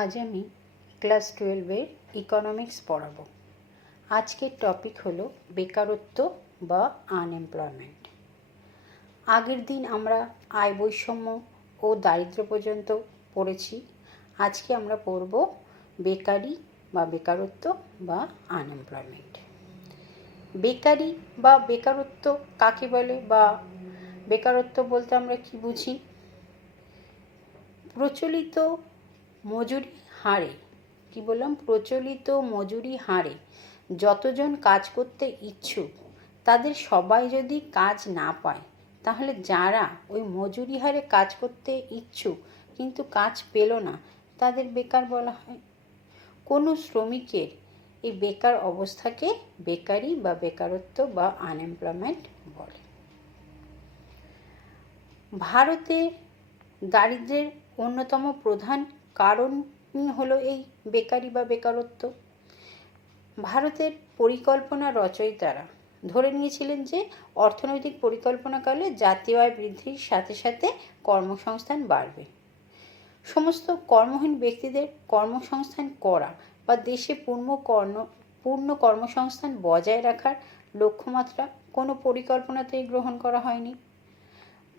আজ আমি class 12-এর economics পড়াবো। আজকের টপিক হলো বেকারত্ব বা আনএমপ্লয়মেন্ট। আগের দিন আমরা আয় বৈষম্য ও দারিদ্র্য পর্যন্ত পড়েছি। আজকে আমরা পড়ব বেকারি বা বেকারত্ব বা আনএমপ্লয়মেন্ট। বেকারি বা বেকারত্ব কাকে বলে বা বেকারত্ব বলতে আমরা কি বুঝি? প্রচলিত মজুরি হারে প্রচলিত মজুরি হারে যতজন কাজ করতে ইচ্ছুক তাদের সবাই যদি কাজ না পায়, তাহলে যারা ওই মজুরি হারে কাজ করতে ইচ্ছুক কিন্তু কাজ পেল না তাদের বেকার বলা হয়। কোনো শ্রমিকের এই বেকার অবস্থাকে বেকারি বা বেকারত্ব বা আনএমপ্লয়মেন্ট বলে। ভারতের দারিদ্র্যের অন্যতম প্রধান কারণ হলো এই বেকারি বা বেকারত্ব। ভারতের পরিকল্পনা রচয়িতারা ধরে নিয়েছিলেন যে অর্থনৈতিক পরিকল্পনাকালে জাতীয় আয় বৃদ্ধির সাথে সাথে কর্মসংস্থান বাড়বে। সমস্ত কর্মহীন ব্যক্তিদের কর্মসংস্থান করা বা দেশে পূর্ণ কর্মসংস্থান বজায় রাখার লক্ষ্যমাত্রা কোনো পরিকল্পনাতেই গ্রহণ করা হয়নি।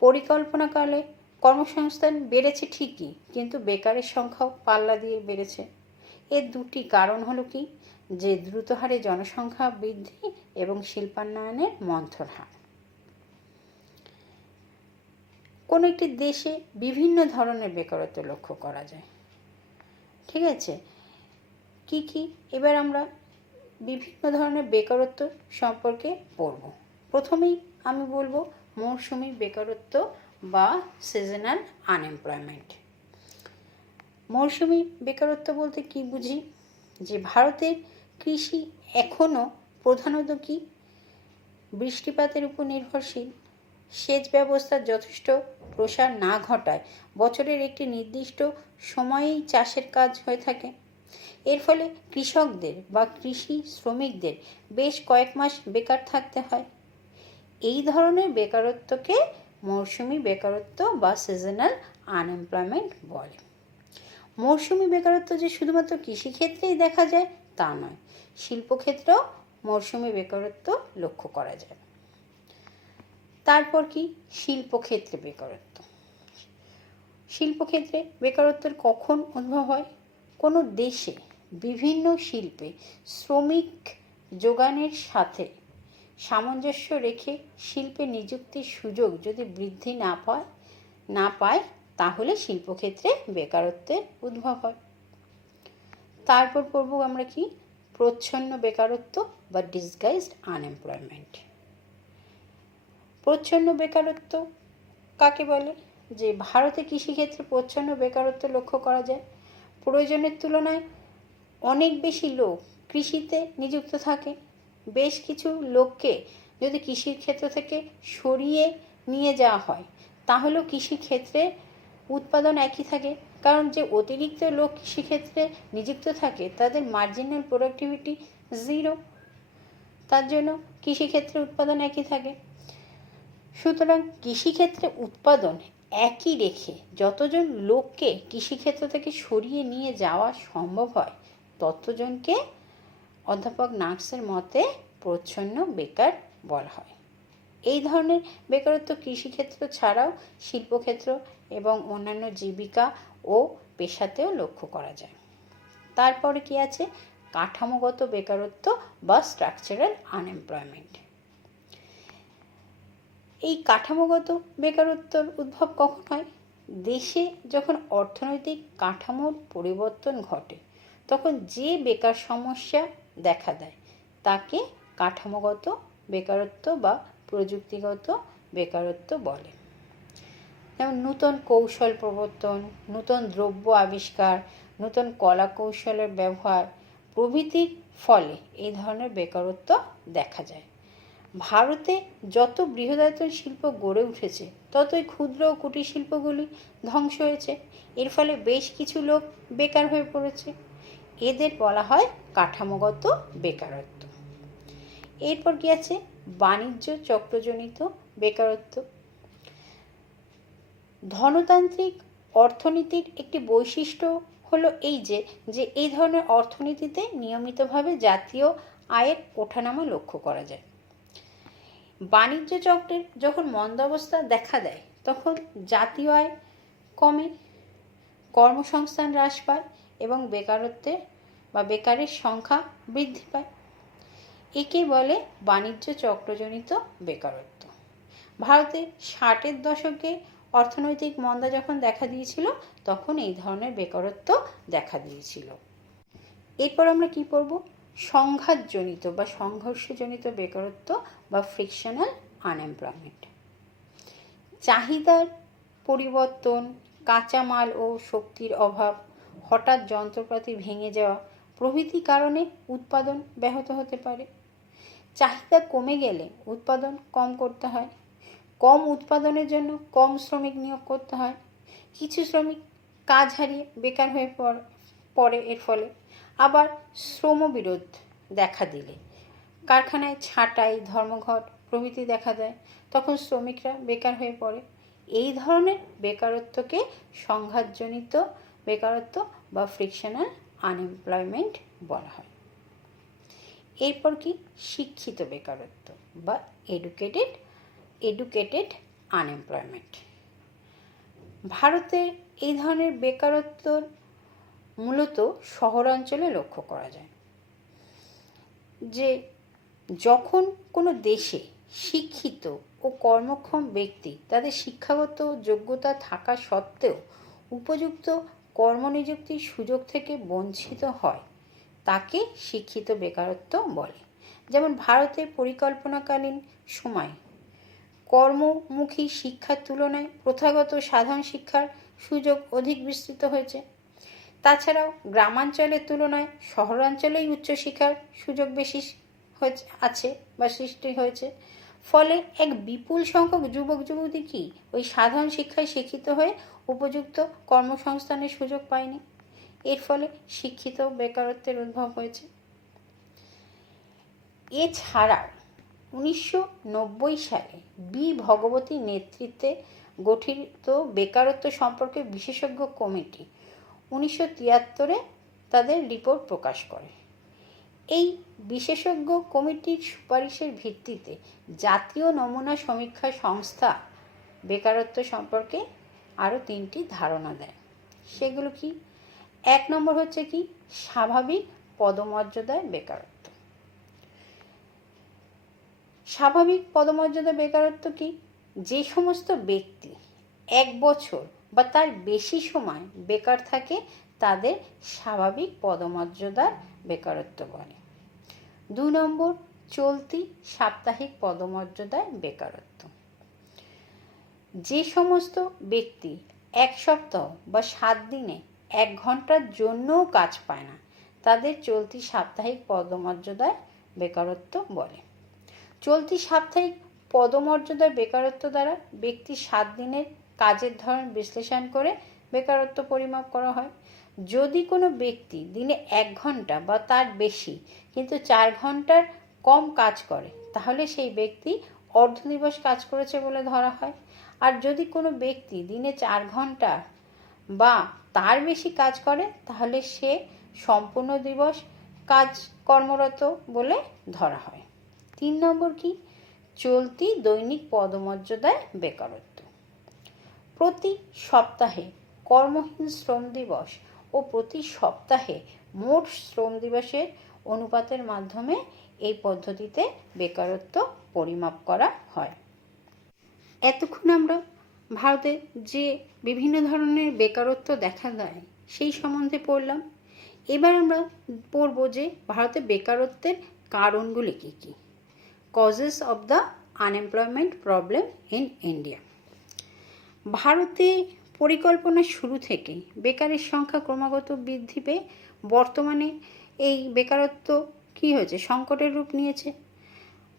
পরিকল্পনাকালে কর্মসংস্থান বেড়েছে ঠিকই, কিন্তু বেকারের সংখ্যাও পাল্লা দিয়ে বেড়েছে। এর দুটি কারণ হলো কি, যে দ্রুত হারে জনসংখ্যা বৃদ্ধি এবং শিল্পায়নের মন্থর হার। কোনো একটি দেশে বিভিন্ন ধরনের বেকারত্ব লক্ষ্য করা যায়। ঠিক আছে, কি কি এবার আমরা বিভিন্ন ধরনের বেকারত্ব সম্পর্কে পড়ব। প্রথমেই আমি বলবো মৌসুমি বেকারত্ব বা সিজনাল আনএমপ্লয়মেন্ট। মৌসুমি বেকারত্ব বলতে কি বুঝি? যে ভারতের কৃষি এখনও প্রধানত কি বৃষ্টিপাতের উপর নির্ভরশীল। সেচ ব্যবস্থার যথেষ্ট প্রসার না ঘটায় বছরের একটি নির্দিষ্ট সময়েই চাষের কাজ হয়ে থাকে। এর ফলে কৃষকদের বা কৃষি শ্রমিকদের বেশ কয়েক মাস বেকার থাকতে হয়। এই ধরনের বেকারত্বকে মৌসুমি বেকারত্ব বা সিজনাল আনএমপ্লয়মেন্ট বলে। মৌসুমি বেকারত্ব যে শুধুমাত্র কৃষিক্ষেত্রেই দেখা যায় তা নয়, শিল্পক্ষেত্রেও মৌসুমি বেকারত্ব লক্ষ্য করা যায়। তারপর কি শিল্পক্ষেত্রে বেকারত্ব। শিল্পক্ষেত্রে বেকারত্বের কখন উদ্ভব হয়? কোনো দেশে বিভিন্ন শিল্পে শ্রমিক যোগানের সাথে সামঞ্জস্য রেখে শিল্পে নিযুক্তির সুযোগ যদি বৃদ্ধি না পায় তাহলে শিল্পক্ষেত্রে বেকারত্বের উদ্ভব হয়। তারপর পড়ব আমরা কি প্রচ্ছন্ন বেকারত্ব বা ডিসগাইজড আনএমপ্লয়মেন্ট। প্রচ্ছন্ন বেকারত্ব কাকে বলে? যে ভারতে কৃষিক্ষেত্রে প্রচ্ছন্ন বেকারত্ব লক্ষ্য করা যায়। প্রয়োজনের তুলনায় অনেক বেশি লোক কৃষিতে নিযুক্ত থাকে। বেশ কিছু লোককে যদি কৃষির ক্ষেত্র থেকে সরিয়ে নিয়ে যাওয়া হয় তাহলেও কৃষিক্ষেত্রে উৎপাদন একই থাকে, কারণ যে অতিরিক্ত লোক কৃষিক্ষেত্রে নিযুক্ত থাকে তাদের মার্জিনাল প্রোডাক্টিভিটি 0, তার জন্য কৃষিক্ষেত্রে উৎপাদন একই থাকে। সুতরাং কৃষিক্ষেত্রে উৎপাদন একই রেখে যতজন লোককে কৃষিক্ষেত্র থেকে সরিয়ে নিয়ে যাওয়া সম্ভব হয় ততজনকে অধ্যাপক নার্সের মতে প্রচ্ছন্ন বেকার বলা হয়। এই ধরনের বেকারত্ব কৃষিক্ষেত্র ছাড়াও শিল্পক্ষেত্র এবং অন্যান্য জীবিকা ও পেশাতেও লক্ষ্য করা যায়। তারপরে কি আছে কাঠামোগত বেকারত্ব বা স্ট্রাকচারাল আনএমপ্লয়মেন্ট। এই কাঠামোগত বেকারত্বের উদ্ভব কখন হয়? দেশে যখন অর্থনৈতিক কাঠামোর পরিবর্তন ঘটে তখন যে বেকার সমস্যা দেখা দেয় তাকে কাঠামোগত বেকারত্ব বা প্রযুক্তিগত বেকারত্ব বলে। যেমন নূতন কৌশল প্রবর্তন, নূতন দ্রব্য আবিষ্কার, নূতন কলা কৌশলের ব্যবহার প্রভৃতির ফলে এই ধরনের বেকারত্ব দেখা যায়। ভারতে যত বৃহদায়তন শিল্প গড়ে উঠেছে ততই ক্ষুদ্র ও কুটির শিল্পগুলি ধ্বংস হয়েছে। এর ফলে বেশ কিছু লোক বেকার হয়ে পড়েছে। এদের বলা হয় কাঠামোগত বেকারত্ব। এরপর কি আছে বাণিজ্য চক্রজনিত বেকারত্ব। ধনতান্ত্রিক অর্থনীতির একটি বৈশিষ্ট্য হলো এই যে এই ধরনের অর্থনীতিতে নিয়মিতভাবে জাতীয় আয়ের ওঠানামা লক্ষ্য করা যায়। বাণিজ্য চক্রের যখন মন্দাবস্থা দেখা দেয় তখন জাতীয় আয় কমে, কর্মসংস্থান হ্রাস পায় এবং বেকারের সংখ্যা বৃদ্ধি পায়। একে বলে বাণিজ্য চক্রজনিত বেকারত্ব। ভারতে 60-এর দশকে অর্থনৈতিক মন্দা যখন দেখা দিয়েছিল তখন এই ধরনের বেকারত্ব দেখা দিয়েছিল। এরপর আমরা কি পড়ব? সংঘাতজনিত বা সংঘর্ষজনিত বেকারত্ব বা ফ্রিকশনাল আনএমপ্লয়মেন্ট। চাহিদার পরিবর্তন, কাঁচামাল ও শক্তির অভাব, হঠাৎ যন্ত্রপাতি ভেঙে যাওয়া প্রভৃতি কারণে উৎপাদন ব্যাহত হতে পারে। চাহিদা কমে গেলে উৎপাদন কম করতে হয়। কম উৎপাদনের জন্য কম শ্রমিক নিয়োগ করতে হয়। কিছু শ্রমিক কাজ হারিয়ে বেকার হয়ে পড়ে। এর ফলে আবার শ্রমবিরোধ দেখা দিলে, কারখানায় ছাঁটাই, ধর্মঘট প্রভৃতি দেখা দেয়, তখন শ্রমিকরা বেকার হয়ে পড়ে। এই ধরনের বেকারত্বকে সংঘাতজনিত বেকারত্ব বা ফ্রিকশনাল আনএমপ্লয়মেন্ট বলা হয়। এরপর কি? শিক্ষিত বেকারত্ব বা এডুকেটেড আনএমপ্লয়মেন্ট। ভারতে এই ধরনের বেকারত্ব মূলত শহরাঞ্চলে লক্ষ্য করা যায়। যে যখন কোনো দেশে শিক্ষিত ও কর্মক্ষম ব্যক্তি তাদের শিক্ষাগত যোগ্যতা থাকা সত্ত্বেও উপযুক্ত কর্মনিযুক্তির সুযোগ থেকে বঞ্চিত হয়, তাকে শিক্ষিত বেকারত্ব বলে। যেমন ভারতের পরিকল্পনাকালীন সময় কর্মমুখী শিক্ষার তুলনায় প্রথাগত সাধারণ শিক্ষার সুযোগ অধিক বিস্তৃত হয়েছে। তাছাড়াও গ্রামাঞ্চলের তুলনায় শহরাঞ্চলেই উচ্চশিক্ষার সুযোগ বেশি আছে বা সৃষ্টি হয়েছে। ফলে এক বিপুল সংখ্যক যুবক যুবতী কি ওই সাধারণ শিক্ষায় শিক্ষিত হয়ে উপযুক্ত কর্মসংস্থানের সুযোগ পায়নি। এর ফলে শিক্ষিত বেকারত্বের উদ্ভব হয়েছে। এছাড়াও 1990 সালে বি ভগবতী নেতৃত্বে গঠিত বেকারত্ব সম্পর্কে বিশেষজ্ঞ কমিটি 1973-এ তাদের রিপোর্ট প্রকাশ করে। এই বিশেষজ্ঞ কমিটির সুপারিশের ভিত্তিতে জাতীয় নমুনা সমীক্ষা সংস্থা বেকারত্ব সম্পর্কে আরও 3টি ধারণা দেয়। সেগুলো কি? 1 নম্বর হচ্ছে কি? স্বাভাবিক পদমর্যাদায় বেকারত্ব। স্বাভাবিক পদমর্যাদা বেকারত্ব কি? যে সমস্ত ব্যক্তি 1 বছর বা তার বেশি সময় বেকার থাকে তাদের স্বাভাবিক পদমর্যাদার বেকারত্ব বলে। 2 নম্বর, চলতি সাপ্তাহিক পদমর্যাদায় বেকারত্ব। যে সমস্ত ব্যক্তি 1 সপ্তাহ বা 7 দিনে 1 ঘন্টার জন্যও কাজ পায় না তাদের চলতি সাপ্তাহিক পদমর্যাদায় বেকারত্ব বলে। চলতি সাপ্তাহিক পদমর্যাদার বেকারত্ব দ্বারা ব্যক্তি 7 দিনের কাজের ধরন বিশ্লেষণ করে বেকারত্ব পরিমাপ করা হয়। যদি কোনো ব্যক্তি দিনে 1 ঘন্টা বা তার বেশি কিন্তু 4 ঘন্টার কম কাজ করে তাহলে সেই ব্যক্তি অর্ধদিবস কাজ করেছে বলে ধরা হয়। আর যদি কোনো ব্যক্তি দিনে 4 ঘন্টা বা তার বেশি কাজ করে তাহলে সে সম্পূর্ণ দিবস কর্মরত বলে ধরা হয়। 3 নম্বর কি? চলতি দৈনিক পদমর্যাদায় বেকারত্ব। প্রতি সপ্তাহে কর্মহীন শ্রম দিবস ও প্রতি সপ্তাহে মোট শ্রম দিবসের অনুপাতের মাধ্যমে এই পদ্ধতিতে বেকারত্ব পরিমাপ করা হয়। এতক্ষণ আমরা ভারতে যে বিভিন্ন ধরনের বেকারত্ব দেখা দেয় সেই সম্বন্ধে পড়লাম। এবার আমরা পড়ব যে ভারতে বেকারত্বের কারণগুলি কী কী। Causes of the unemployment problem in India. ভারতে পরিকল্পনার শুরু থেকে বেকারের সংখ্যা ক্রমাগত বৃদ্ধি পেয়ে বর্তমানে এই বেকারত্ব কী হয়েছে? সংকটের রূপ নিয়েছে।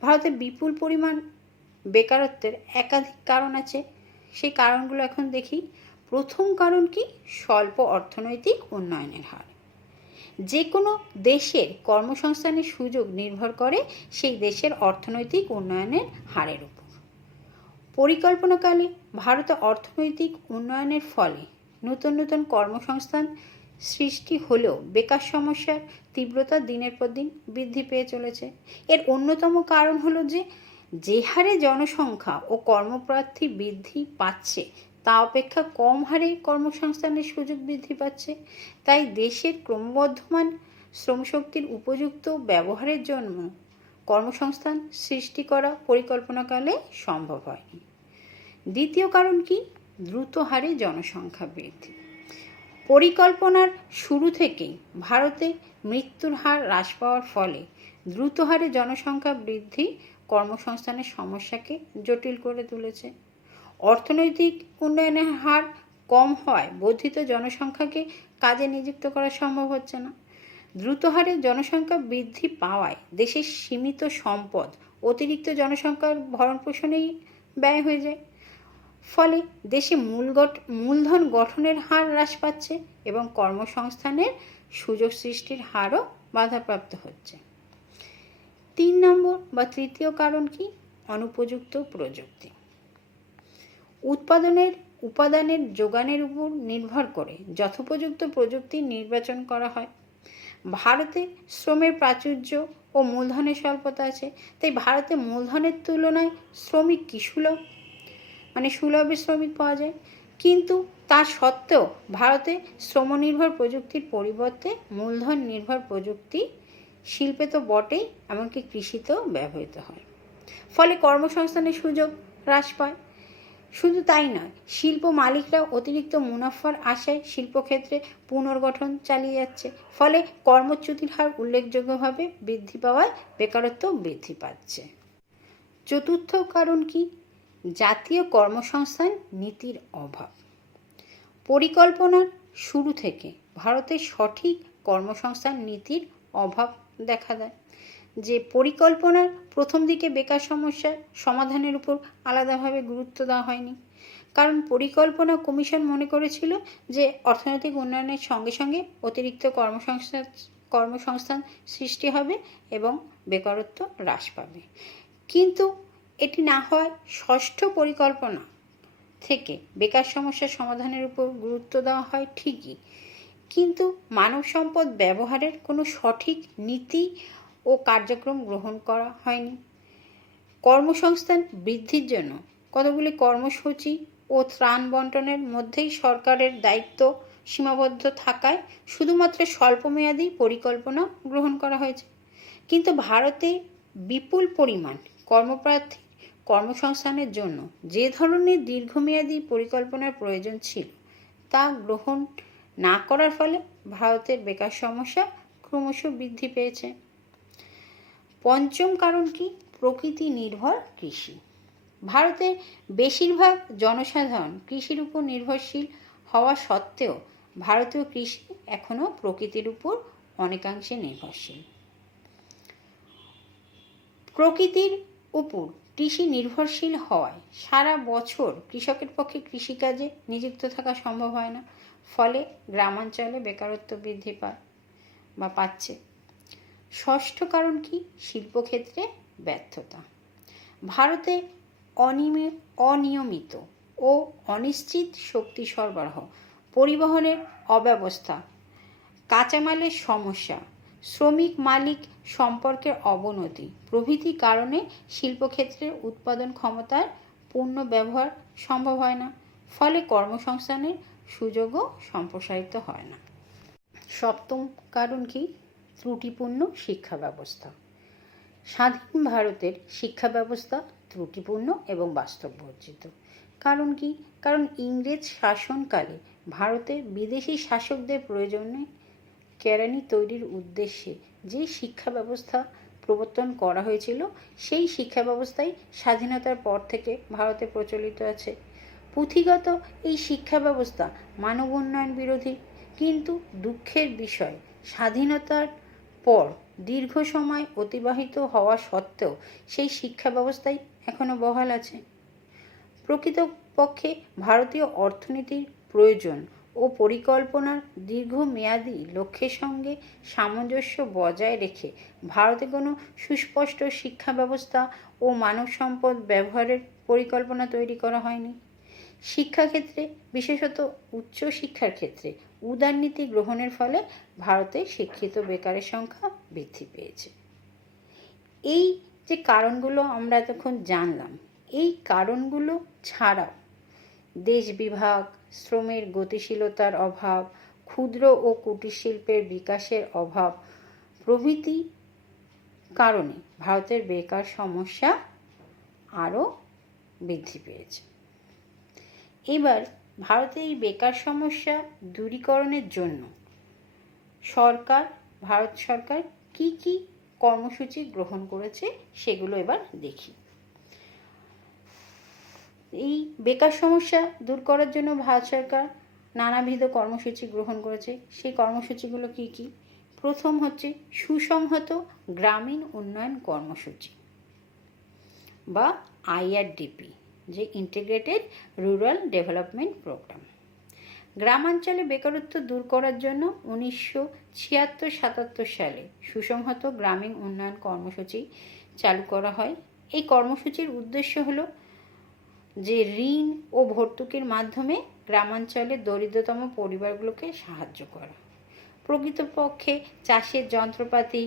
ভারতে বিপুল পরিমাণ বেকারত্বের একাধিক কারণ আছে। সেই কারণগুলো এখন দেখি। প্রথম কারণ কি? স্বল্প অর্থনৈতিক উন্নয়নের হার। যে কোনো দেশের কর্মসংস্থানের সুযোগ নির্ভর করে সেই দেশের অর্থনৈতিক উন্নয়নের হারের উপর। পরিকল্পনাকালে ভারতে অর্থনৈতিক উন্নয়নের ফলে নতুন নতুন কর্মসংস্থান সৃষ্টি হলেও বেকার সমস্যার তীব্রতা দিনের পর দিন বৃদ্ধি পেয়ে চলেছে। এর অন্যতম কারণ হলো যে হারে জনসংখ্যা ও কর্মপ্রার্থী বৃদ্ধি পাচ্ছে তা অপেক্ষা কম হারে কর্মসংস্থানের সুযোগ বৃদ্ধি পাচ্ছে। তাই দেশের ক্রমবর্ধমান শ্রমশক্তির উপযুক্ত ব্যবহারের জন্য কর্মসংস্থান সৃষ্টি করা পরিকল্পনাকালে সম্ভব হয়নি। দ্বিতীয় কারণ কি? দ্রুত হারে জনসংখ্যা বৃদ্ধি। পরিকল্পনার শুরু থেকেই ভারতে মৃত্যুর হার হ্রাস পাওয়ার ফলে দ্রুত হারে জনসংখ্যা বৃদ্ধি কর্মসংস্থানের সমস্যাকে জটিল করে তুলেছে। অর্থনৈতিক উন্নয়নের হার কম হওয়ায় বর্ধিত জনসংখ্যাকে কাজে নিযুক্ত করা সম্ভব হচ্ছে না। দ্রুত হারে জনসংখ্যা বৃদ্ধি পাওয়ায় দেশের সীমিত সম্পদ অতিরিক্ত জনসংখ্যার ভরণপোষণেই ব্যয় হয়ে যায়। ফলে দেশে মূলধন গঠনের হার হ্রাস পাচ্ছে এবং কর্মসংস্থানের সুযোগ সৃষ্টির হারও বাধাপ্রাপ্ত হচ্ছে। 3 নম্বর বা তৃতীয় কারণ কি? অনুপযুক্ত প্রযুক্তি। উপাদানের যোগানের উপর নির্ভর করে যথোপযুক্ত প্রযুক্তি নির্বাচন করা হয়। ভারতে শ্রমের প্রাচুর্য ও মূলধনের স্বল্পতা আছে, তাই ভারতে মূলধনের তুলনায় শ্রমিক কি সুলভ, সুলভে শ্রমিক পাওয়া যায়। কিন্তু তা সত্ত্বেও ভারতে শ্রমনির্ভর প্রযুক্তির পরিবর্তে মূলধন নির্ভর প্রযুক্তি শিল্পে তো বটেই, এমনকি কৃষিতেও ব্যবহৃত হয়। ফলে কর্মসংস্থানের সুযোগ হ্রাস পায়। শুধু তাই নয়, শিল্প মালিকরা অতিরিক্ত মুনাফার আশায় শিল্পক্ষেত্রে পুনর্গঠন চালিয়ে যাচ্ছে। ফলে কর্মচ্যুতির হার উল্লেখযোগ্যভাবে বৃদ্ধি পাওয়ায় বেকারত্ব বৃদ্ধি পাচ্ছে। চতুর্থ কারণ কি? জাতীয় কর্মসংস্থান নীতির অভাব। পরিকল্পনার শুরু থেকে ভারতের সঠিক কর্মসংস্থান নীতির অভাব দেখা দেয়। যে পরিকল্পনার প্রথম দিকে বেকার সমস্যার সমাধানের উপর আলাদাভাবে গুরুত্ব দেওয়া হয়নি, কারণ পরিকল্পনা কমিশন মনে করেছিল যে অর্থনৈতিক উন্নয়নের সঙ্গে সঙ্গে অতিরিক্ত কর্মসংস্থান সৃষ্টি হবে এবং বেকারত্ব হ্রাস পাবে। কিন্তু এটি না হয় ষষ্ঠ পরিকল্পনা থেকে বেকার সমস্যার সমাধানের উপর গুরুত্ব দেওয়া হয় ঠিকই, কিন্তু মানব সম্পদ ব্যবহারের কোনো সঠিক নীতি ও কার্যক্রম গ্রহণ করা হয়নি। কর্মসংস্থান বৃদ্ধির জন্য কতগুলি কর্মসূচি ও ত্রাণ বন্টনের মধ্যেই সরকারের দায়িত্ব সীমাবদ্ধ থাকায় শুধুমাত্র স্বল্পমেয়াদী পরিকল্পনা গ্রহণ করা হয়েছে। কিন্তু ভারতে বিপুল পরিমাণ কর্মপ্রার্থী কর্মসংস্থানের জন্য যে ধরনের দীর্ঘমেয়াদী পরিকল্পনার প্রয়োজন ছিল তা গ্রহণ না করার ফলে ভারতের বেকার সমস্যা ক্রমশ বৃদ্ধি পেয়েছে। পঞ্চম কারণ কি? প্রকৃতি নির্ভর কৃষি। ভারতের বেশিরভাগ জনসাধারণ কৃষির উপর নির্ভরশীল হওয়া সত্ত্বেও ভারতীয় কৃষি এখনও প্রকৃতির উপর অনেকাংশে নির্ভরশীল। প্রকৃতির উপর কৃষি নির্ভরশীল হওয়ায় সারা বছর কৃষকের পক্ষে কৃষিকাজে নিযুক্ত থাকা সম্ভব হয় না। ফলে গ্রামাঞ্চলে বেকারত্ব বৃদ্ধি পাচ্ছে। ষষ্ঠ কারণ কি? শিল্পক্ষেত্রে ব্যর্থতা। ভারতে অনিয়মিত ও অনিশ্চিত শক্তি সরবরাহ, পরিবহনের অব্যবস্থা, কাঁচামালের সমস্যা, শ্রমিক মালিক সম্পর্কের অবনতি প্রভৃতি কারণে শিল্পক্ষেত্রের উৎপাদন ক্ষমতার পূর্ণ ব্যবহার সম্ভব হয় না। ফলে কর্মসংস্থানের সুযোগও সম্প্রসারিত হয় না। সপ্তম কারণ কি? ত্রুটিপূর্ণ শিক্ষা ব্যবস্থা। স্বাধীন ভারতের শিক্ষা ব্যবস্থা ত্রুটিপূর্ণ এবং বাস্তববর্জিত। কারণ কি? কারণ ইংরেজ শাসনকালে ভারতে বিদেশি শাসকদের প্রয়োজনে কেরানি তৈরির উদ্দেশ্যে যে শিক্ষা ব্যবস্থা প্রবর্তন করা হয়েছিল সেই শিক্ষা ব্যবস্থাই স্বাধীনতার পর থেকে ভারতে প্রচলিত আছে। পুঁথিগত এই শিক্ষা ব্যবস্থা মানব উন্নয়ন বিরোধী, কিন্তু দুঃখের বিষয় স্বাধীনতার পর দীর্ঘ সময় অতিবাহিত হওয়া সত্ত্বেও সেই শিক্ষা ব্যবস্থাই এখনও বহাল আছে। প্রকৃতপক্ষে ভারতীয় অর্থনীতির প্রয়োজন ও পরিকল্পনার দীর্ঘমেয়াদী লক্ষ্যের সঙ্গে সামঞ্জস্য বজায় রেখে ভারতে কোনো সুস্পষ্ট শিক্ষা ব্যবস্থা ও মানব সম্পদ ব্যবহারের পরিকল্পনা তৈরি করা হয়নি। শিক্ষাক্ষেত্রে, বিশেষত উচ্চশিক্ষার ক্ষেত্রে উদারনীতি গ্রহণের ফলে ভারতে শিক্ষিত বেকারের সংখ্যা বৃদ্ধি পেয়েছে। এই যে কারণগুলো আমরা এতক্ষণ জানলাম, এই কারণগুলো ছাড়াও দেশ বিভাগ, শ্রমের গতিশীলতার অভাব, ক্ষুদ্র ও কুটির শিল্পের বিকাশের অভাব প্রভৃতি কারণে ভারতের বেকার সমস্যা আরও বৃদ্ধি পেয়েছে। এবার ভারতে এই বেকার সমস্যা দূরীকরণের জন্য ভারত সরকার কি কি কর্মসূচি গ্রহণ করেছে সেগুলো এবার দেখি। এই বেকার সমস্যা দূর করার জন্য ভারত সরকার নানাবিধ কর্মসূচি গ্রহণ করেছে। সেই কর্মসূচিগুলো কি কি? প্রথম হচ্ছে সুসংহত গ্রামীণ উন্নয়ন কর্মসূচি বা IRDP, যে ইন্টিগ্রেটেড রুরাল ডেভেলপমেন্ট প্রোগ্রাম। গ্রামাঞ্চলে বেকারত্ব দূর করার জন্য 1976-77 সালে সুসংহত গ্রামীণ উন্নয়ন কর্মসূচি চালু করা হয়। এই কর্মসূচির উদ্দেশ্য হলো যে ঋণ ও ভর্তুকির মাধ্যমে গ্রামাঞ্চলের দরিদ্রতম পরিবারগুলোকে সাহায্য করা। প্রকৃতপক্ষে চাষের যন্ত্রপাতি,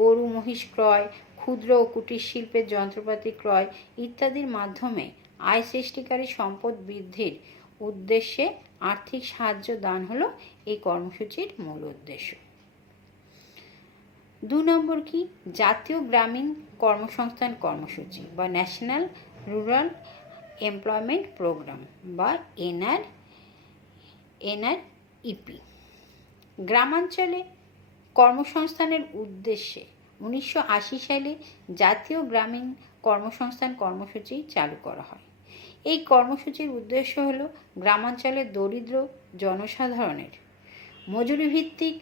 গরু মহিষ ক্রয়, ক্ষুদ্র ও কুটির শিল্পের যন্ত্রপাতি ক্রয় ইত্যাদির মাধ্যমে আয় সৃষ্টিকারী সম্পদ বৃদ্ধির উদ্দেশ্যে আর্থিক সাহায্য দান হলো এই কর্মসূচির মূল উদ্দেশ্য। 2 নম্বর কি? জাতীয় গ্রামীণ কর্মসংস্থান কর্মসূচি বা ন্যাশনাল রুরাল এমপ্লয়মেন্ট প্রোগ্রাম বা NREP। গ্রামাঞ্চলে কর্মসংস্থানের উদ্দেশ্যে 1980 সালে জাতীয় গ্রামীণ কর্মসংস্থান কর্মসূচি চালু করা হয়। এই কর্মসূচির উদ্দেশ্য হলো গ্রামাঞ্চলের দরিদ্র জনসাধারণের মজুরিভিত্তিক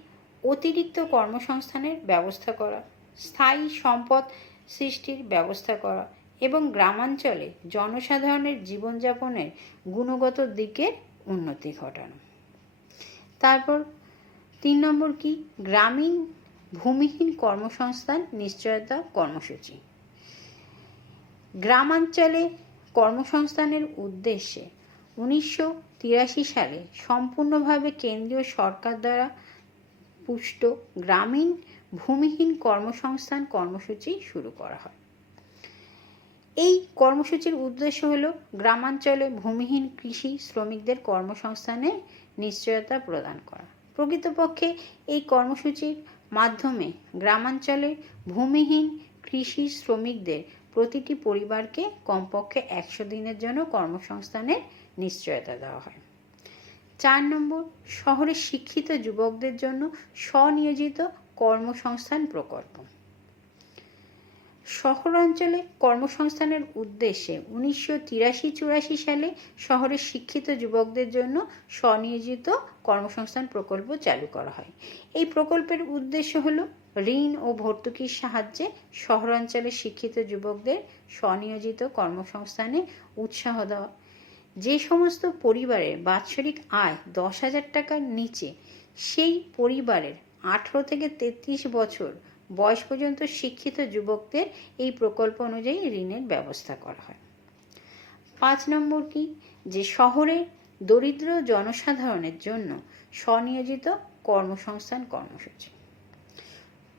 অতিরিক্ত কর্মসংস্থানের ব্যবস্থা করা, স্থায়ী সম্পদ সৃষ্টির ব্যবস্থা করা এবং গ্রামাঞ্চলে জনসাধারণের জীবনযাপনের গুণগত দিকের উন্নতি ঘটানো। তারপর 3 নম্বর কি? গ্রামীণ ভূমিহীন কর্মসংস্থান নিশ্চয়তা কর্মসূচি। গ্রামাঞ্চলে কর্মসংস্থানের উদ্দেশ্যে 1983 সালে সম্পূর্ণভাবে কেন্দ্রীয় সরকার দ্বারা পুষ্ট গ্রামীণ ভূমিহীন কর্মসংস্থান কর্মসূচি শুরু করা হয়। এই কর্মসূচির উদ্দেশ্য হলো গ্রামাঞ্চলে ভূমিহীন কৃষি শ্রমিকদের কর্মসংস্থানের নিশ্চয়তা প্রদান করা। প্রকৃতপক্ষে এই কর্মসূচির মাধ্যমে গ্রামাঞ্চলে ভূমিহীন কৃষি শ্রমিকদের প্রতিটি পরিবারকে কমপক্ষে 100 দিনের জন্য কর্মসংস্থানের নিশ্চয়তা দেওয়া হয়। 4 নম্বর, শহরের শিক্ষিত যুবকদের জন্য স্বনিয়োজিত কর্মসংস্থান প্রকল্প। শহরাঞ্চলে কর্মসংস্থানের উদ্দেশ্যে 1983-84 সালে শহরের শিক্ষিত যুবকদের জন্য স্বনিয়োজিত কর্মসংস্থান প্রকল্প চালু করা হয়। এই প্রকল্পের উদ্দেশ্য হলো ঋণ ও ভর্তুকির সাহায্যে শহরাঞ্চলের শিক্ষিত যুবকদের স্বনিয়োজিত কর্মসংস্থানে উৎসাহ দেওয়া। যে সমস্ত পরিবারের বাৎসরিক আয় 10,000 টাকার নিচে, সেই পরিবারের 18 থেকে 33 বছর বয়স পর্যন্ত শিক্ষিত যুবকদের এই প্রকল্প অনুযায়ী ঋণের ব্যবস্থা করা হয়। 5 নম্বর কি? যে শহরে দরিদ্র জনসাধারণের জন্য স্বনিয়োজিত কর্মসংস্থান কর্মসূচি।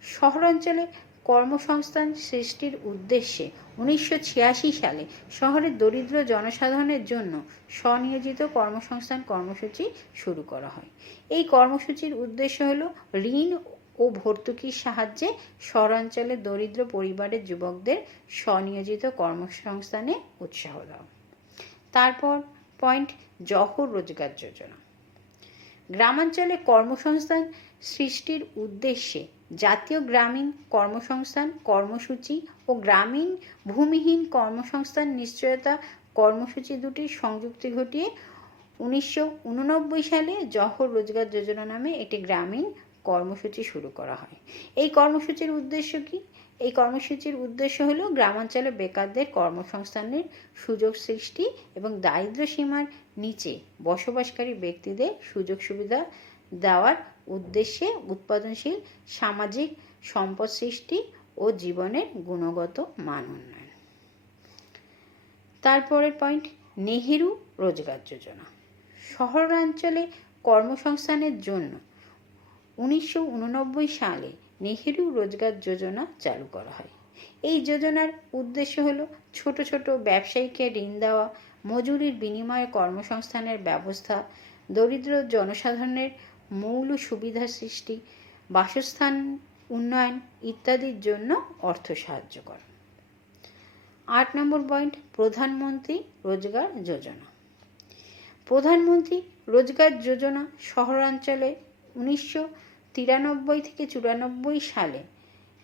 শহরাঞ্চলে কর্মসংস্থান সৃষ্টির উদ্দেশ্যে 1986 সালে শহরের দরিদ্র জনসাধারণের জন্য স্বনিয়োজিত কর্মসংস্থান কর্মসূচি শুরু করা হয়। এই কর্মসূচির উদ্দেশ্য হলো ঋণ ও ভর্তুকির সাহায্যে শহরাঞ্চলের দরিদ্র পরিবারের যুবকদের স্বনিয়োজিত কর্মসংস্থানে উৎসাহ দেওয়া। তারপর পয়েন্ট, জওহর রোজগার যোজনা। গ্রামাঞ্চলে কর্মসংস্থান সৃষ্টির উদ্দেশ্যে জাতীয় গ্রামীণ কর্মসংস্থান কর্মসূচি ও গ্রামীণ ভূমিহীন কর্মসংস্থান নিশ্চয়তা কর্মসূচি দুটির সংযুক্তি ঘটিয়ে 1989 সালে জওহর রোজগার যোজনা নামে একটি গ্রামীণ কর্মসূচি শুরু করা হয়। এই কর্মসূচির উদ্দেশ্য কি? এই কর্মসূচির উদ্দেশ্য হলো গ্রামাঞ্চলে বেকারদের কর্মসংস্থানের সুযোগ সৃষ্টি এবং দারিদ্র্য সীমার নিচে বসবাসকারী ব্যক্তিদের সুযোগ সুবিধা দেওয়ার উদ্দেশ্যে উৎপাদনশীল সামাজিক সম্পদ সৃষ্টি ও জীবনের গুণগত মান উন্নয়ন। তারপরের পয়েন্ট, নেহেরু রোজগার যোজনা। শহরাঞ্চলে কর্মসংস্থানের জন্য 1989 সালে নেহেরু রোজগার যোজনা চালু করা হয়। এই যোজনার উদ্দেশ্য হলো ছোট ছোট ব্যবসায়ীকে ঋণ দেওয়া, মজুরির বিনিময়ে কর্মসংস্থানের ব্যবস্থা, দরিদ্র জনসাধারণের মৌল সুবিধা সৃষ্টি, বাসস্থান উন্নয়ন ইত্যাদির জন্য অর্থ সাহায্য করা। 8 নম্বর পয়েন্ট, প্রধানমন্ত্রী রোজগার যোজনা। প্রধানমন্ত্রী রোজগার যোজনা শহরাঞ্চলে 1993 থেকে 94 সালে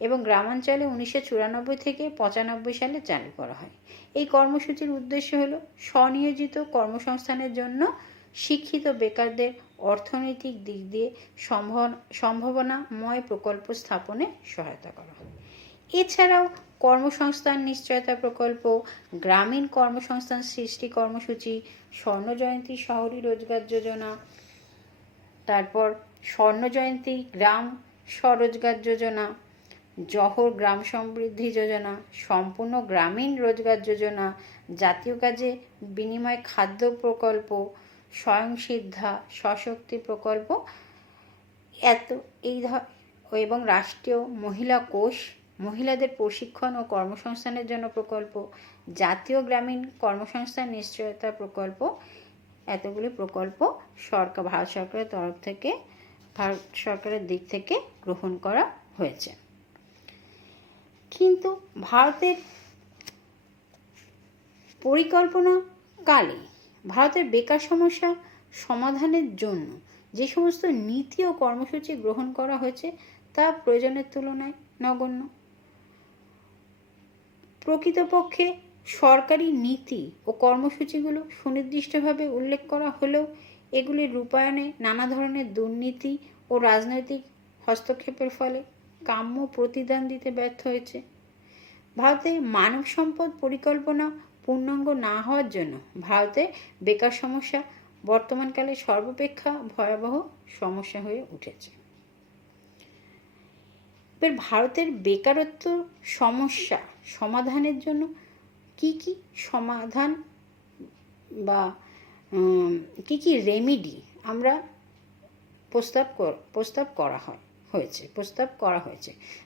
এবং গ্রামাঞ্চলে 1994 থেকে 95 সালে চালু করা হয়। এই কর্মসূচির উদ্দেশ্য হল স্বনিয়োজিত কর্মসংস্থানের জন্য শিক্ষিত বেকারদের অর্থনৈতিক দিক দিয়ে সম্ভাবনাময় প্রকল্প স্থাপনে সহায়তা করা হয়। এছাড়াও কর্মসংস্থান নিশ্চয়তা প্রকল্প, গ্রামীণ কর্মসংস্থান সৃষ্টি কর্মসূচি, স্বর্ণজয়ন্তী শহরী রোজগার যোজনা, তারপর স্বর্ণজয়ন্তী গ্রাম স্বরোজগার যোজনা, জহর গ্রাম সমৃদ্ধি যোজনা, সম্পূর্ণ গ্রামীণ রোজগার যোজনা, জাতীয় কাজে বিনিময় খাদ্য প্রকল্প, স্বয়ংসিদ্ধা স্বশক্তি প্রকল্প এবং রাষ্ট্রীয় মহিলা কোষ, মহিলাদের প্রশিক্ষণ ও কর্মসংস্থানের জন্য প্রকল্প, জাতীয় গ্রামীণ কর্মসংস্থান নিশ্চয়তা প্রকল্প, এতগুলি প্রকল্প ভারত সরকারের তরফ থেকে, ভারত সরকারের দিক থেকে গ্রহণ করা হয়েছে। কিন্তু ভারতের পরিকল্পনাকালে ভারতের বেকার সমস্যা সমাধানের জন্য যে সমস্ত নীতি ও কর্মসূচি গ্রহণ করা হয়েছে তা প্রয়োজনের তুলনায় নগণ্য। প্রকৃতপক্ষে সরকারি নীতি ও কর্মসূচিগুলো সুনির্দিষ্টভাবে উল্লেখ করা হলেও এগুলির রূপায়ণে নানা ধরনের দুর্নীতি ও রাজনৈতিক হস্তক্ষেপের ফলে কাম্য প্রতিদান দিতে ব্যর্থ হয়েছে। ভারতে মানব সম্পদ পরিকল্পনা পূর্ণাঙ্গ না হওয়ার জন্য ভারতে বেকার সমস্যা বর্তমানকালে সর্বাপেক্ষা ভয়াবহ সমস্যা হয়ে উঠেছে। এবার ভারতের বেকারত্ব সমস্যা সমাধানের জন্য কি কি সমাধান বা কি কি রেমিডি আমরা প্রস্তাব করা হয়েছে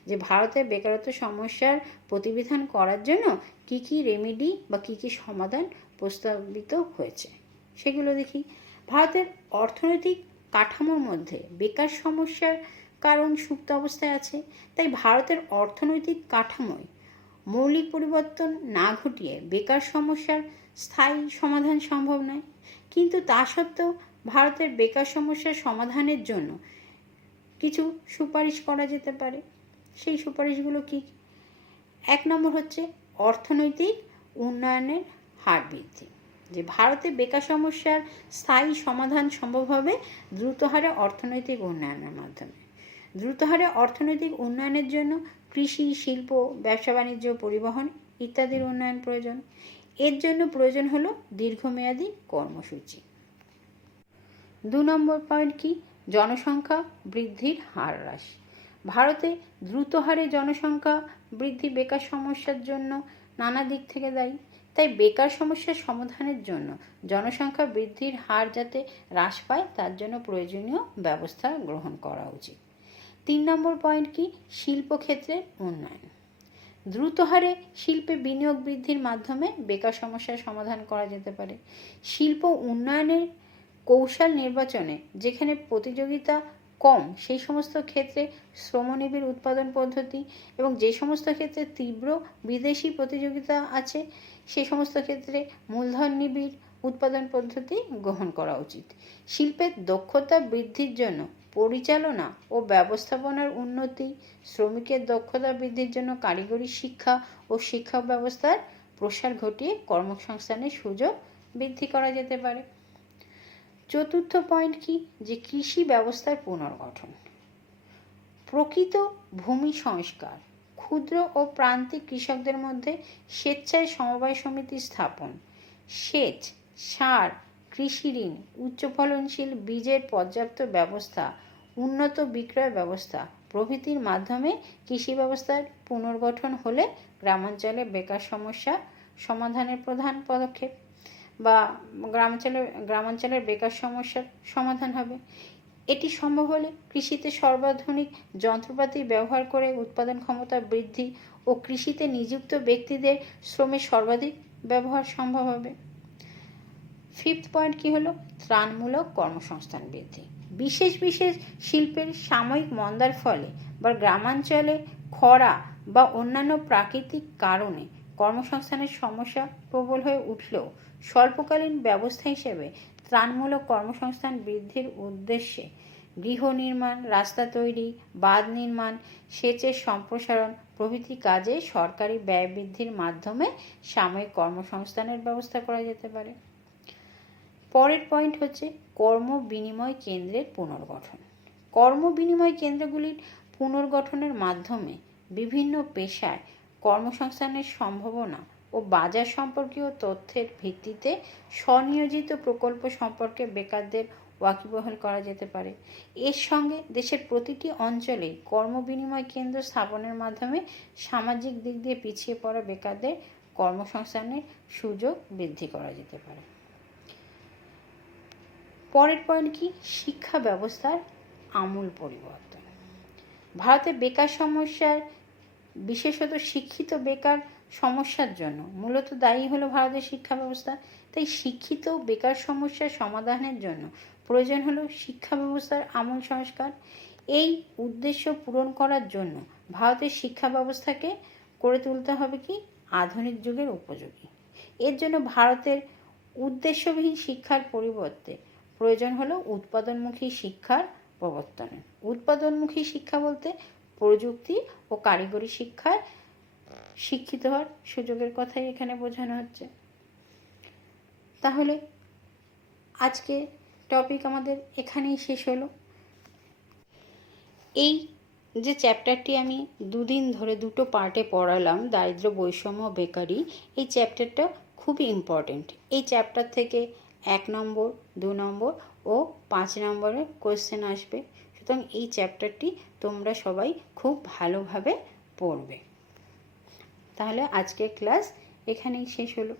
যে ভারতের বেকারত্ব সমস্যার প্রতিবিধান করার জন্য কি কি রেমিডি বা কি কি সমাধান প্রস্তাবিত হয়েছে সেগুলো দেখি। ভারতের অর্থনৈতিক কাঠামোর মধ্যে বেকার সমস্যার কারণ সুপ্ত অবস্থায় আছে, তাই ভারতের অর্থনৈতিক কাঠামোয় মৌলিক পরিবর্তন না ঘটিয়ে বেকার সমস্যার স্থায়ী সমাধান সম্ভব নয়। কিন্তু তা সত্ত্বেও ভারতের বেকার সমস্যার সমাধানের জন্য কিছু সুপারিশ করা যেতে পারে। সেই সুপারিশগুলো কি? 1 নম্বর হচ্ছে অর্থনৈতিক উন্নয়নের হার বৃদ্ধি। যে ভারতে বেকার সমস্যার স্থায়ী সমাধান সম্ভব হবে দ্রুত হারে অর্থনৈতিক উন্নয়নের মাধ্যমে। দ্রুত হারে অর্থনৈতিক উন্নয়নের জন্য কৃষি, শিল্প, ব্যবসা বাণিজ্য, পরিবহন ইত্যাদির উন্নয়ন প্রয়োজন। এর জন্য প্রয়োজন হলো দীর্ঘমেয়াদী কর্মসূচি। 2 নম্বর পয়েন্ট কি? জনসংখ্যা বৃদ্ধির হার হ্রাস। ভারতে দ্রুত হারে জনসংখ্যা বৃদ্ধি বেকার সমস্যার জন্য নানা দিক থেকে দায়ী। তাই বেকার সমস্যার সমাধানের জন্য জনসংখ্যা বৃদ্ধির হার যাতে হ্রাস পায় তার জন্য প্রয়োজনীয় ব্যবস্থা গ্রহণ করা উচিত। 3 নম্বর পয়েন্ট কি? শিল্পক্ষেত্রের উন্নয়ন। দ্রুত হারে শিল্পে বিনিয়োগ বৃদ্ধির মাধ্যমে বেকার সমস্যার সমাধান করা যেতে পারে। শিল্প উন্নয়নের কৌশল নির্বাচনে যেখানে প্রতিযোগিতা কম সেই সমস্ত ক্ষেত্রে শ্রমনিবিড় উৎপাদন পদ্ধতি এবং যে সমস্ত ক্ষেত্রে তীব্র বিদেশি প্রতিযোগিতা আছে সে সমস্ত ক্ষেত্রে মূলধন নিবিড় উৎপাদন পদ্ধতি গ্রহণ করা উচিত। শিল্পের দক্ষতা বৃদ্ধির জন্য পরিচালনা ও ব্যবস্থাপনার উন্নতি, শ্রমিকের দক্ষতা বৃদ্ধির জন্য কারিগরি শিক্ষা ও শিক্ষা ব্যবস্থার প্রসার ঘটিয়ে কর্মসংস্থানের সুযোগ বৃদ্ধি করা যেতে পারে। 4র্থ পয়েন্ট কি? যে কৃষি ব্যবস্থার পুনর্গঠন। প্রকৃত ভূমি সংস্কার, ক্ষুদ্র ও প্রান্তিক কৃষকদের মধ্যে স্বেচ্ছায় সমবায় সমিতি স্থাপন, সেচ, সার, কৃষি ঋণ, উচ্চ ফলনশীল বীজের পর্যাপ্ত ব্যবস্থা, উন্নত বিক্রয় ব্যবস্থা প্রভৃতির মাধ্যমে কৃষি ব্যবস্থার পুনর্গঠন হলে গ্রামাঞ্চলে বেকার সমস্যা সমাধানের প্রধান পদক্ষেপ। বা গ্রামাঞ্চলের বেকার সমস্যার সমাধান হবে। এটি সম্ভব হলে কৃষিতে সর্বাধুনিক যন্ত্রপাতি ব্যবহার করে উৎপাদন ক্ষমতা বৃদ্ধি ও কৃষিতে নিযুক্ত ব্যক্তিদের শ্রমের সর্বাধিক ব্যবহার সম্ভব হবে। ফিফথ পয়েন্ট কি হলো? ত্রাণমূলক কর্মসংস্থান বৃদ্ধি। বিশেষ শিল্পের সাময়িক মন্দার ফলে বা গ্রামাঞ্চলে খরা বা অন্যান্য প্রাকৃতিক কারণে কর্মসংস্থানের সমস্যা প্রবল হয়ে উঠলেও স্বল্পকালীন ব্যবস্থা হিসেবে ত্রাণমূলক কর্মসংস্থান বৃদ্ধির উদ্দেশ্যে গৃহ নির্মাণ, রাস্তা তৈরি, বাঁধ নির্মাণ, সেচের সম্প্রসারণ প্রভৃতি কাজে সরকারি ব্যয় বৃদ্ধির মাধ্যমে সাময়িক কর্মসংস্থানের ব্যবস্থা করা যেতে পারে। পরের পয়েন্ট হচ্ছে কর্ম বিনিময় কেন্দ্রের পুনর্গঠন। কর্ম বিনিময় কেন্দ্রগুলির পুনর্গঠনের মাধ্যমে বিভিন্ন পেশায় কর্মসংস্থানের সম্ভাবনা ও বাজার সম্পর্কীয় তথ্যের ভিত্তিতে স্বনিয়োজিত প্রকল্প সম্পর্কে বেকারদের ওয়াকিবহাল করা যেতে পারে। এর সঙ্গে দেশের প্রতিটি অঞ্চলে কর্ম বিনিময় কেন্দ্র স্থাপনের মাধ্যমে সামাজিক দিক দিয়ে পিছিয়ে পড়া বেকারদের কর্মসংস্থানের সুযোগ বৃদ্ধি করা যেতে পারে। পরের পয়েন্ট কি? শিক্ষা ব্যবস্থার আমূল পরিবর্তন। ভারতে বেকার সমস্যার, বিশেষত শিক্ষিত বেকার সমস্যার জন্য মূলত দায়ী হলো ভারতের শিক্ষা ব্যবস্থা। তাই শিক্ষিত বেকার সমস্যার সমাধানের জন্য প্রয়োজন হলো শিক্ষা ব্যবস্থার আমূল সংস্কার। এই উদ্দেশ্য পূরণ করার জন্য ভারতের শিক্ষা ব্যবস্থাকে করে তুলতে হবে কি? আধুনিক যুগের উপযোগী। এর জন্য ভারতের উদ্দেশ্যবিহীন শিক্ষার পরিবর্তে প্রয়োজন হলো উৎপাদনমুখী শিক্ষার প্রবর্তনের। উৎপাদনমুখী শিক্ষা বলতে প্রযুক্তি ও কারিগরি শিক্ষায় শিক্ষিত হওয়ার সুযোগের কথাই এখানে বোঝানো হচ্ছে। তাহলে আজকে টপিক আমাদের এখানেই শেষ হলো। এই যে চ্যাপ্টারটি আমি দুদিন ধরে দুটো পার্টে পড়ালাম, দারিদ্র, বৈষম্য, বেকারি, এই চ্যাপ্টারটা খুবই ইম্পর্টেন্ট। এই চ্যাপ্টার থেকে 1 নম্বর, 2 নম্বর ও 5 নম্বরের কোয়েশ্চেন আসবে। সুতরাং এই চ্যাপ্টারটি তোমরা সবাই খুব ভালোভাবে পড়বে। তাহলে আজকের ক্লাস এখানেই শেষ হলো।